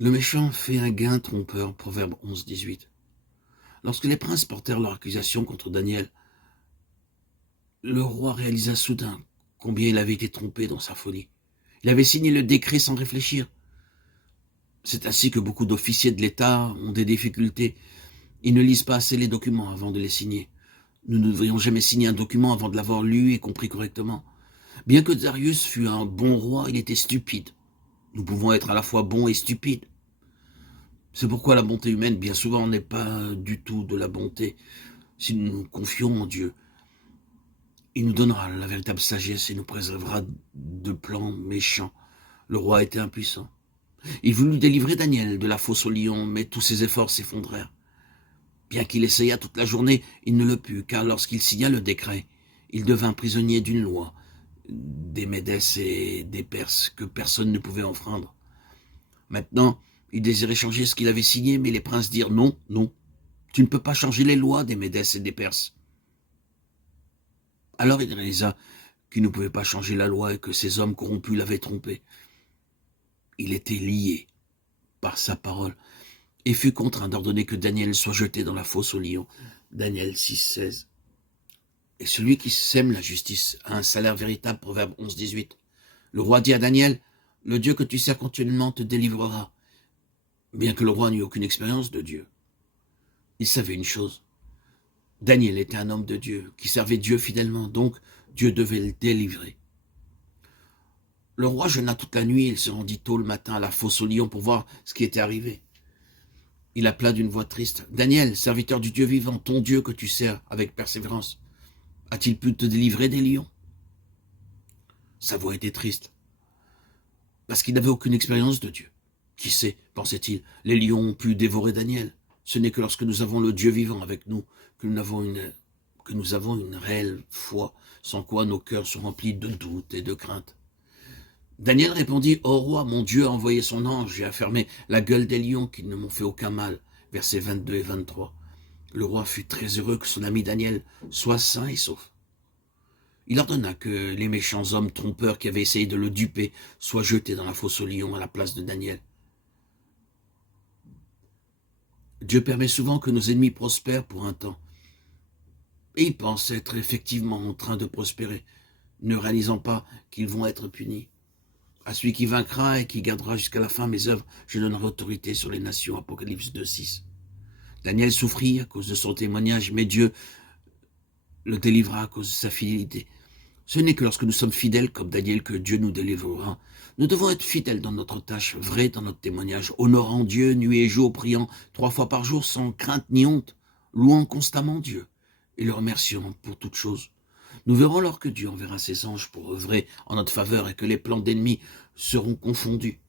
Le méchant fait un gain trompeur, Proverbe 11, 18. Lorsque les princes portèrent leur accusation contre Daniel, le roi réalisa soudain combien il avait été trompé dans sa folie. Il avait signé le décret sans réfléchir. C'est ainsi que beaucoup d'officiers de l'État ont des difficultés. Ils ne lisent pas assez les documents avant de les signer. Nous ne devrions jamais signer un document avant de l'avoir lu et compris correctement. Bien que Darius fût un bon roi, il était stupide. Nous pouvons être à la fois bons et stupides. C'est pourquoi la bonté humaine, bien souvent, n'est pas du tout de la bonté. Si nous nous confions en Dieu, il nous donnera la véritable sagesse et nous préservera de plans méchants. Le roi était impuissant. Il voulut délivrer Daniel de la fosse au lion, mais tous ses efforts s'effondrèrent. Bien qu'il essaya toute la journée, il ne le put, car lorsqu'il signa le décret, il devint prisonnier d'une loi, des Médès et des Perses, que personne ne pouvait enfreindre. Maintenant, il désirait changer ce qu'il avait signé, mais les princes dirent non, non, tu ne peux pas changer les lois des Médès et des Perses. Alors il réalisa qu'il ne pouvait pas changer la loi et que ces hommes corrompus l'avaient trompé. Il était lié par sa parole et fut contraint d'ordonner que Daniel soit jeté dans la fosse au lion. Daniel 6, 16. Et celui qui sème la justice a un salaire véritable, Proverbe 11, 18. Le roi dit à Daniel, le Dieu que tu sers continuellement te délivrera. Bien que le roi n'eût aucune expérience de Dieu, il savait une chose. Daniel était un homme de Dieu, qui servait Dieu fidèlement, donc Dieu devait le délivrer. Le roi jeûna toute la nuit, il se rendit tôt le matin à la fosse au lion pour voir ce qui était arrivé. Il appela d'une voix triste, « Daniel, serviteur du Dieu vivant, ton Dieu que tu sers avec persévérance, a-t-il pu te délivrer des lions ?» Sa voix était triste, parce qu'il n'avait aucune expérience de Dieu. Qui sait, pensait-il, les lions ont pu dévorer Daniel. Ce n'est que lorsque nous avons le Dieu vivant avec nous que nous avons une réelle foi, sans quoi nos cœurs sont remplis de doutes et de craintes. Daniel répondit, « Ô roi, mon Dieu a envoyé son ange et a fermé la gueule des lions qui ne m'ont fait aucun mal. » Versets 22 et 23. Le roi fut très heureux que son ami Daniel soit sain et sauf. Il ordonna que les méchants hommes trompeurs qui avaient essayé de le duper soient jetés dans la fosse aux lions à la place de Daniel. Dieu permet souvent que nos ennemis prospèrent pour un temps. Et ils pensent être effectivement en train de prospérer, ne réalisant pas qu'ils vont être punis. À celui qui vaincra et qui gardera jusqu'à la fin mes œuvres, je donnerai autorité sur les nations. Apocalypse 2, 6. Daniel souffrit à cause de son témoignage, mais Dieu le délivra à cause de sa fidélité. Ce n'est que lorsque nous sommes fidèles comme Daniel que Dieu nous délivrera. Nous devons être fidèles dans notre tâche, vrais dans notre témoignage, honorant Dieu nuit et jour, priant 3 fois par jour sans crainte ni honte, louant constamment Dieu et le remerciant pour toutes choses. Nous verrons alors que Dieu enverra ses anges pour œuvrer en notre faveur et que les plans d'ennemis seront confondus.